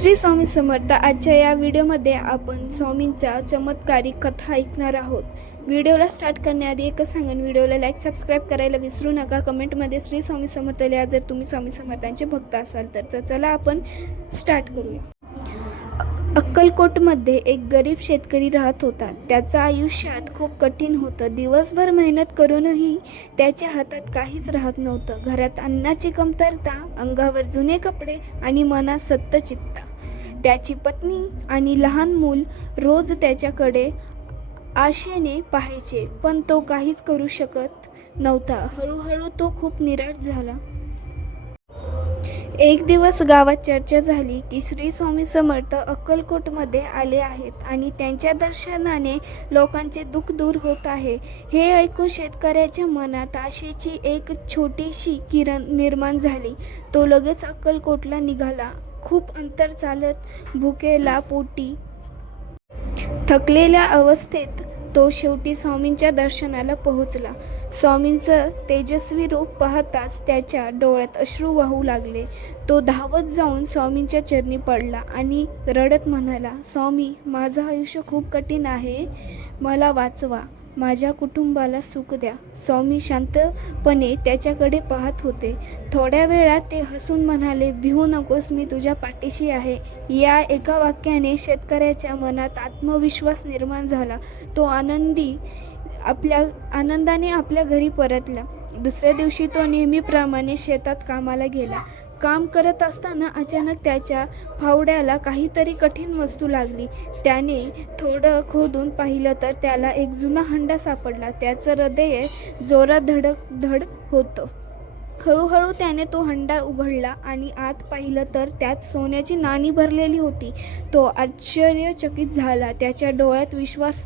श्री स्वामी समर्थ। आजच्या या व्हिडिओमध्ये आपण स्वामींच्या चमत्कारिक कथा ऐकणार आहोत। व्हिडिओला स्टार्ट करण्याआधी एकच सांगेन, व्हिडिओला लाईक सबस्क्राईब करायला विसरू नका। कमेंटमध्ये श्री स्वामी समर्थ लिहा जर तुम्ही स्वामी समर्थांचे भक्त असाल तर चला आपण स्टार्ट करूया। अक्कलकोटमध्ये एक गरीब शेतकरी राहत होता। त्याचं आयुष्यात खूप कठीण होतं। दिवसभर मेहनत करूनही त्याच्या हातात काहीच राहत नव्हतं। घरात अन्नाची कमतरता, अंगावर जुने कपडे आणि मनात सत्तचित्ता। त्याची पत्नी आणि लहान मूल रोज त्याच्याकडे आशेने पाहायचे, पण तो काहीच करू शकत नव्हता। हळूहळू तो खूप निराश झाला। एक दिवस गावात चर्चा झाली की श्री स्वामी समर्थ अक्कलकोटमध्ये आले आहेत आणि त्यांच्या दर्शनाने लोकांचे दुःख दूर होत आहे। हे ऐकून शेतकऱ्याच्या मनात आशेची एक छोटीशी किरण निर्माण झाली। तो लगेच अक्कलकोटला निघाला। खूप अंतर चालत, भुकेला पोटी, थकलेल्या अवस्थेत तो शेवटी स्वामींच्या दर्शनाला पोहोचला। स्वामींचं तेजस्वी रूप पाहताच त्याच्या डोळ्यात अश्रू वाहू लागले। तो धावत जाऊन स्वामींच्या चरणी पडला आणि रडत म्हणाला, स्वामी, माझं आयुष्य खूप कठीण आहे, मला वाचवा, माझ्या कुटुंबाला सुख द्या। स्वामी शांतपणे त्याच्याकडे पाहत होते। थोड्या वेळात ते हसून म्हणाले, भिवू नकोस, मी तुझ्या पाठीशी आहे। या एका वाक्याने शेतकऱ्याच्या मनात आत्मविश्वास निर्माण झाला। तो आनंदाने आपल्या घरी परतला। दुसऱ्या दिवशी तो नेहमीप्रमाणे शेतात कामाला गेला। काम करत असताना अचानक त्याच्या फावड्याला काहीतरी कठीण वस्तू लागली। त्याने थोडं खोदून पाहिलं तर त्याला एक जुना हंडा सापडला। त्याचं हृदय जोरात धडधड होतं। हळूहळू त्याने तो हंडा उघडला आणि आत पाहिलं तर त्यात सोन्याची नाणी भरलेली होती। तो आश्चर्यचकित झाला। त्याच्या डोळ्यात विश्वास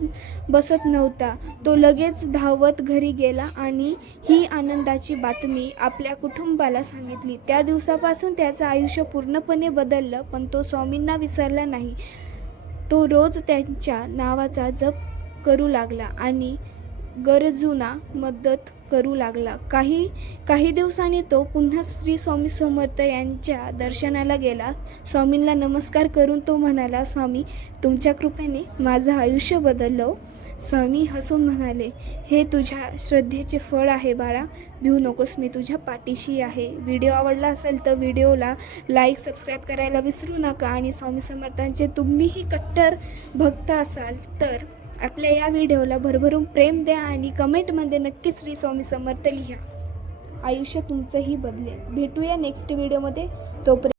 बसत नव्हता। तो लगेच धावत घरी गेला आणि ही आनंदाची बातमी आपल्या कुटुंबाला सांगितली। त्या दिवसापासून त्याचं आयुष्य पूर्णपणे बदललं, पण तो स्वामींना विसरला नाही। तो रोज त्यांच्या नावाचा जप करू लागला आणि गरजूंना मदत करू लागला। काही दिवसांनी तो पुन्हा श्री स्वामी समर्थ यांच्या दर्शनाला गेला। स्वामींना नमस्कार करून तो म्हणाला, स्वामी, तुमच्या कृपेने माझं आयुष्य बदललं। स्वामी हसून म्हणाले, हे तुझ्या श्रद्धेचे फळ आहे बाळा, भिवू नकोस, मी तुझ्या पाठीशी आहे। व्हिडिओ आवडला असेल तर व्हिडिओला लाईक सबस्क्राईब करायला विसरू नका आणि स्वामी समर्थांचे तुम्हीही कट्टर भक्त असाल तर आपल्या या व्हिडिओला भरभरून प्रेम द्या आणि कमेंटमध्ये नक्की श्री स्वामी समर्थ लिहा। आयुष्य तुमचंही बदलेल। भेटूया नेक्स्ट व्हिडिओमध्ये। तोपर्यंत